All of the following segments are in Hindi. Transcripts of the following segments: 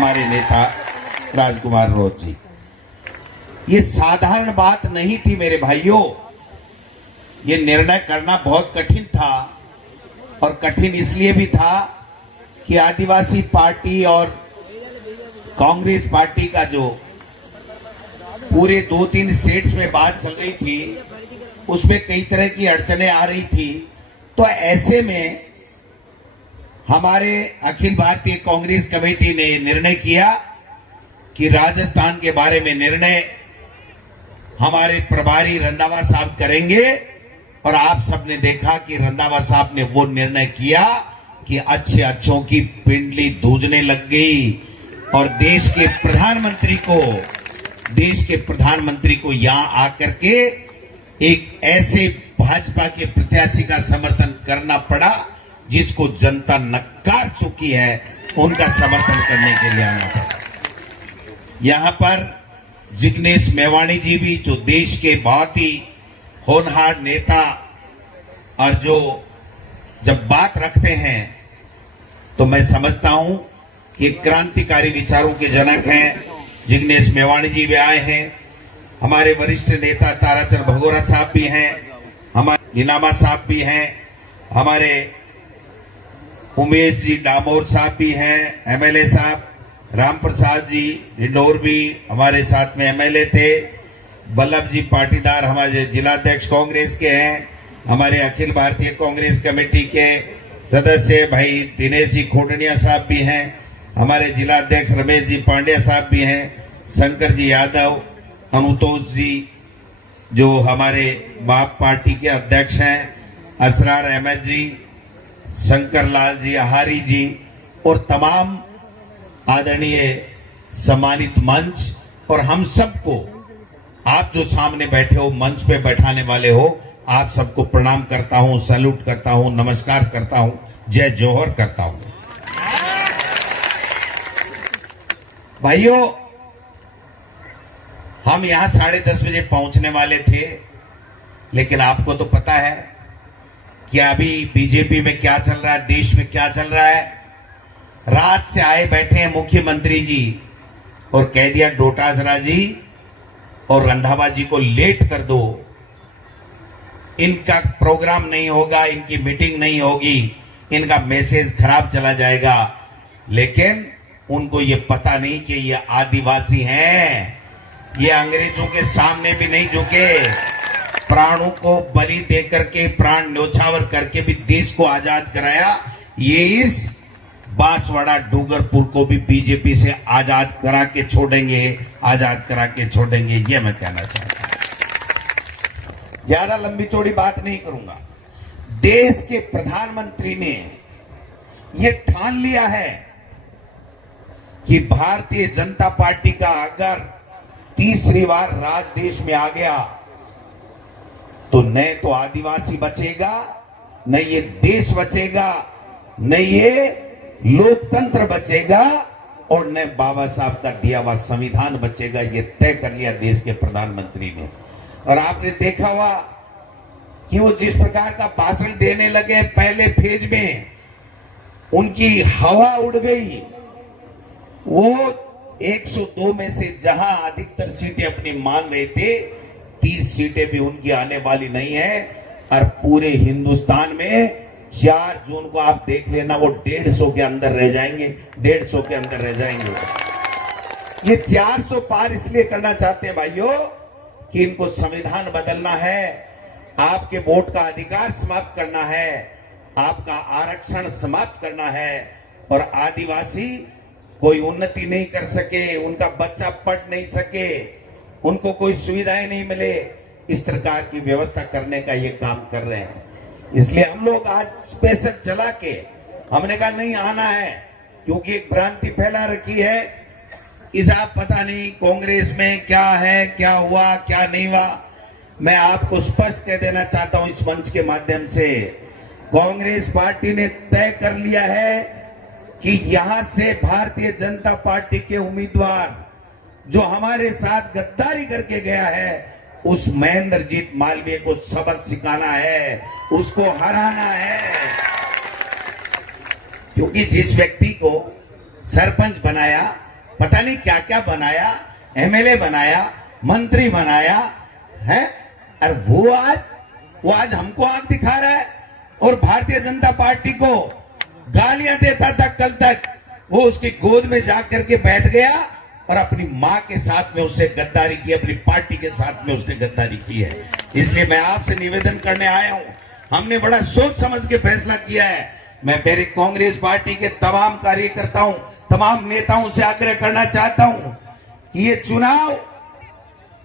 हमारे नेता राजकुमार रोज जी। ये साधारण बात नहीं थी मेरे भाइयों, ये निर्णय करना बहुत कठिन था, और कठिन इसलिए भी था कि आदिवासी पार्टी और कांग्रेस पार्टी का जो पूरे 2-3 स्टेट्स में बात चल रही थी, उसमें कई तरह की अड़चनें आ रही थी। तो ऐसे में हमारे अखिल भारतीय कांग्रेस कमेटी ने निर्णय किया कि राजस्थान के बारे में निर्णय हमारे प्रभारी रंधावा साहब करेंगे। और आप सबने देखा कि रंधावा साहब ने वो निर्णय किया कि अच्छे अच्छों की पिंडली दूजने लग गई, और देश के प्रधानमंत्री को यहां आकर के एक ऐसे भाजपा के प्रत्याशी का समर्थन करना पड़ा जिसको जनता नकार चुकी है, उनका समर्थन करने के लिए आना पड़ा। यहां पर जिग्नेश मेवाणी जी भी, जो देश के बहुत ही होनहार नेता और जो जब बात रखते हैं तो मैं समझता हूं कि क्रांतिकारी विचारों के जनक हैं। जिग्नेश मेवाणी जी भी आए हैं, हमारे वरिष्ठ नेता ताराचंद भगोरा साहब भी हैं, हमारे नीनामा साहब भी हैं, हमारे उमेश जी डामोर साहब भी हैं, एमएलए साहब राम प्रसाद जी इंदौर भी हमारे साथ में एमएलए थे, वल्लभ जी पाटीदार हमारे जिलाध्यक्ष कांग्रेस के हैं, हमारे अखिल भारतीय कांग्रेस कमेटी के सदस्य भाई दिनेश जी खोटनिया साहब भी हैं, हमारे जिलाध्यक्ष रमेश जी पांड्या साहब भी हैं, शंकर जी यादव, अनुतोष जी जो हमारे बाप पार्टी के अध्यक्ष हैं, असरार अहमद जी, शंकर लाल जी आहारी जी, और तमाम आदरणीय सम्मानित मंच और हम सबको, आप जो सामने बैठे हो, मंच पे बैठाने वाले हो, आप सबको प्रणाम करता हूं, सैल्यूट करता हूं, नमस्कार करता हूं, जय जोहर करता हूं। भाइयों, हम यहां 10:30 बजे पहुंचने वाले थे, लेकिन आपको तो पता है कि अभी बीजेपी में क्या चल रहा है, देश में क्या चल रहा है। रात से आए बैठे हैं मुख्यमंत्री जी और कह दिया डोटासरा जी और रंधावा जी को लेट कर दो, इनका प्रोग्राम नहीं होगा, इनकी मीटिंग नहीं होगी, इनका मैसेज खराब चला जाएगा। लेकिन उनको ये पता नहीं कि ये आदिवासी हैं, ये अंग्रेजों के सामने भी नहीं झुके, प्राणों को बलि देकर के, प्राण न्योछावर करके भी देश को आजाद कराया। ये इस बांसवाड़ा डूंगरपुर को भी बीजेपी से आजाद करा के छोड़ेंगे, आजाद करा के छोड़ेंगे, ये मैं कहना चाहता हूं। ज्यादा लंबी चौड़ी बात नहीं करूंगा। देश के प्रधानमंत्री ने ये ठान लिया है कि भारतीय जनता पार्टी का अगर तीसरी बार राज देश में आ गया तो न तो आदिवासी बचेगा, न ये देश बचेगा, न ये लोकतंत्र बचेगा, और न बाबा साहब का दिया हुआ संविधान बचेगा। ये तय कर लिया देश के प्रधानमंत्री ने। और आपने देखा हुआ कि वो जिस प्रकार का भाषण देने लगे पहले फेज में, उनकी हवा उड़ गई। वो 102 में से जहां अधिकतर सीटें अपनी मान रहे थे, 30 सीटें भी उनकी आने वाली नहीं है। और पूरे हिंदुस्तान में 4 जून को आप देख लेना, वो 150 के अंदर रह जाएंगे, 150 के अंदर रह जाएंगे। ये 400 पार इसलिए करना चाहते हैं भाइयों कि इनको संविधान बदलना है, आपके वोट का अधिकार समाप्त करना है, आपका आरक्षण समाप्त करना है, और आदिवासी कोई उन्नति नहीं कर सके, उनका बच्चा पढ़ नहीं सके, उनको कोई सुविधाएं नहीं मिले, इस प्रकार की व्यवस्था करने का ये काम कर रहे हैं। इसलिए हम लोग आज स्पेशल चला के हमने कहा नहीं आना है, क्योंकि एक भ्रांति फैला रखी है कि साहब पता नहीं कांग्रेस में क्या है, क्या हुआ, क्या नहीं हुआ। मैं आपको स्पष्ट कह देना चाहता हूं इस मंच के माध्यम से, कांग्रेस पार्टी ने तय कर लिया है कि यहां से भारतीय जनता पार्टी के उम्मीदवार जो हमारे साथ गद्दारी करके गया है, उस महेंद्रजीत मालवीय को सबक सिखाना है, उसको हराना है। क्योंकि जिस व्यक्ति को सरपंच बनाया पता नहीं क्या क्या बनाया, एमएलए बनाया, मंत्री बनाया है। और वो आज हमको आंख दिखा रहा है और भारतीय जनता पार्टी को गालियां देता था कल तक। वो उसकी गोद में जाकर के बैठ गया और अपनी मां के साथ में उससे गद्दारी की, अपनी पार्टी के साथ में उसने गद्दारी की है। इसलिए मैं आपसे निवेदन करने आया हूं, हमने बड़ा सोच समझ के फैसला किया है। मैं मेरी कांग्रेस पार्टी के तमाम कार्यकर्ताओं, तमाम नेताओं से आग्रह करना चाहता हूं कि ये चुनाव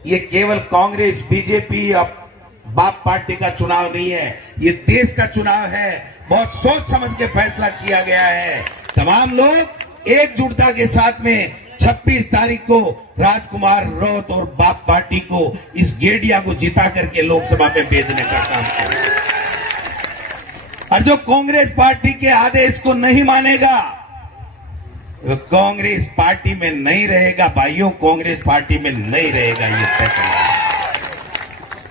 ये केवल कांग्रेस, बीजेपी और बाप पार्टी का चुनाव नहीं है, ये देश का चुनाव है। बहुत सोच समझ के फैसला किया गया है। तमाम लोग एकजुटता के साथ में 26 तारीख को राजकुमार रौत और बाप पार्टी को, इस गेडिया को जिता करके लोकसभा में भेजने का काम करें। और जो कांग्रेस पार्टी के आदेश को नहीं मानेगा वो कांग्रेस पार्टी में नहीं रहेगा। भाइयों, कांग्रेस पार्टी में नहीं रहेगा, ये तय करना।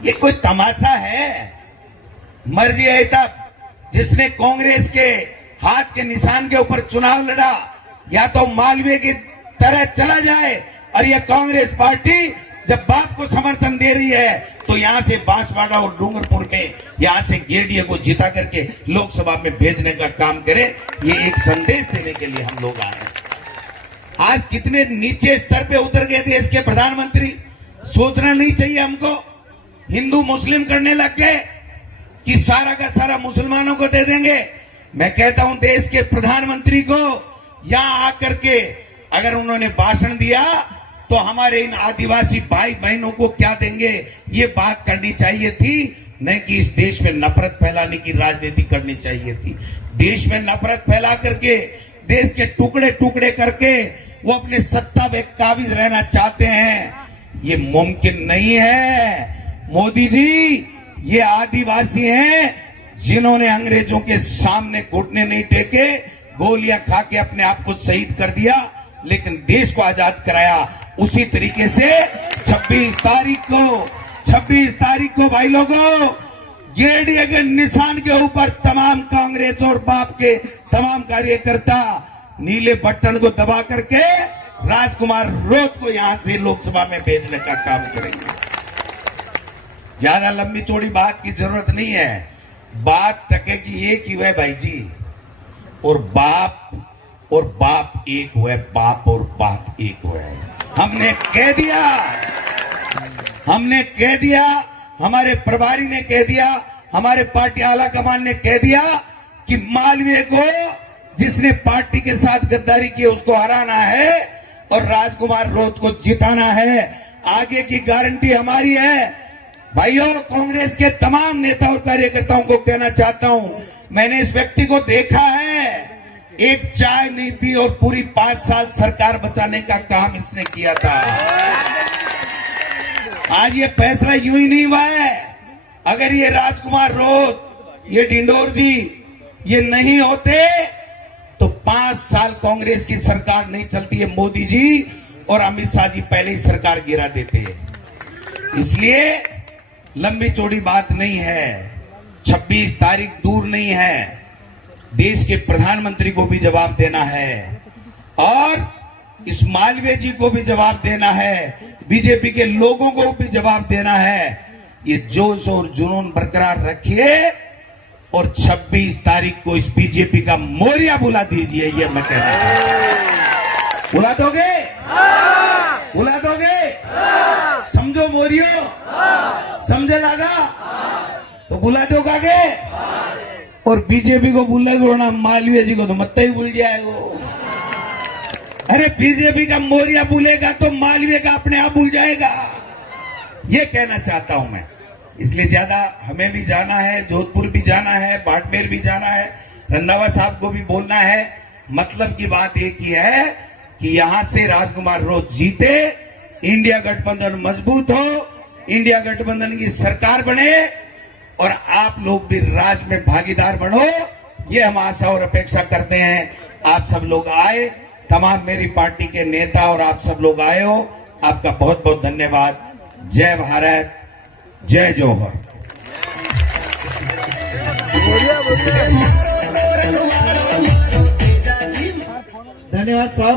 ये कोई तमाशा है? मर्जी है तब जिसने कांग्रेस के हाथ के निशान के ऊपर चुनाव लड़ा, या तो मालवीय की तरह चला जाए। और यह कांग्रेस पार्टी जब बाप को समर्थन दे रही है तो यहां से बांसवाड़ा और डूंगरपुर में यहां से गेडिया को जिता करके लोकसभा में भेजने का काम करे। ये एक संदेश देने के लिए हम लोग आए हैं। आज कितने नीचे स्तर पे उतर गए देश के प्रधानमंत्री, सोचना नहीं चाहिए हमको। हिंदू मुस्लिम करने लग गए कि सारा का सारा मुसलमानों को दे देंगे। मैं कहता हूं देश के प्रधानमंत्री को यहां आकर के अगर उन्होंने भाषण दिया तो हमारे इन आदिवासी भाई बहनों को क्या देंगे, ये बात करनी चाहिए थी, न कि इस देश में नफरत फैलाने की राजनीति करनी चाहिए थी। देश में नफरत फैला करके, देश के टुकड़े टुकड़े करके वो अपने सत्ता में काबिज रहना चाहते हैं। ये मुमकिन नहीं है। मोदी जी ये आदिवासी हैं जिन्होंने अंग्रेजों के सामने घुटने नहीं टेके, गोलियां खा के अपने आप को शहीद कर दिया, लेकिन देश को आजाद कराया। उसी तरीके से 26 तारीख को भाई लोगों, गेडिया के निशान के ऊपर तमाम कांग्रेस और बाप के तमाम कार्यकर्ता नीले बटन को दबा करके राजकुमार रौत को यहां से लोकसभा में भेजने का काम करेंगे। ज्यादा लंबी चौड़ी बात की जरूरत नहीं है। बात टकेगी एक ही है भाई जी, और बाप एक हुआ, बाप और बाप एक हुआ है। हमने कह दिया, हमारे प्रभारी ने कह दिया, हमारे पार्टी आला कमान ने कह दिया कि मालवीय को, जिसने पार्टी के साथ गद्दारी की, उसको हराना है और राजकुमार रौत को जिताना है। आगे की गारंटी हमारी है। भाइयों, कांग्रेस के तमाम नेता और कार्यकर्ताओं को कहना चाहता हूं, मैंने इस व्यक्ति को देखा है, एक चाय नहीं पी और पूरी 5 साल सरकार बचाने का काम इसने किया था। आज ये फैसला यूं ही नहीं हुआ है। अगर ये राजकुमार रौत, ये डिंडोर जी ये नहीं होते तो 5 साल कांग्रेस की सरकार नहीं चलती है। मोदी जी और अमित शाह जी पहले ही सरकार गिरा देते हैं। इसलिए लंबी चौड़ी बात नहीं है। 26 तारीख दूर नहीं है। देश के प्रधानमंत्री को भी जवाब देना है और इस मालवीय जी को भी जवाब देना है, बीजेपी के लोगों को भी जवाब देना है। ये जोश और जुनून बरकरार रखिए और 26 तारीख को इस बीजेपी का मोरिया बुला दीजिए। ये मैं कह रहा हूं। बुला दोगे? बुला दोगे? समझो मोरियो, समझे लगा तो बुला दोगे। और बीजेपी को भूलेगा ना, मालवीय जी को तो मत ही भूल जाएगा। अरे बीजेपी का मोरिया भूलेगा तो मालवीय का अपने आप भूल जाएगा। ये कहना चाहता हूं मैं। इसलिए ज्यादा हमें भी जाना है, जोधपुर भी जाना है, बाड़मेर भी जाना है, रंधावा साहब को भी बोलना है। मतलब की बात एक ही है कि यहां से राजकुमार रौत जीते, इंडिया गठबंधन मजबूत हो, इंडिया गठबंधन की सरकार बने और आप लोग भी राज में भागीदार बनो। ये हम आशा और अपेक्षा करते हैं। आप सब लोग आए, तमाम मेरी पार्टी के नेता और आप सब लोग आए हो, आपका बहुत बहुत धन्यवाद। जय भारत, जय जौहर। धन्यवाद साहब।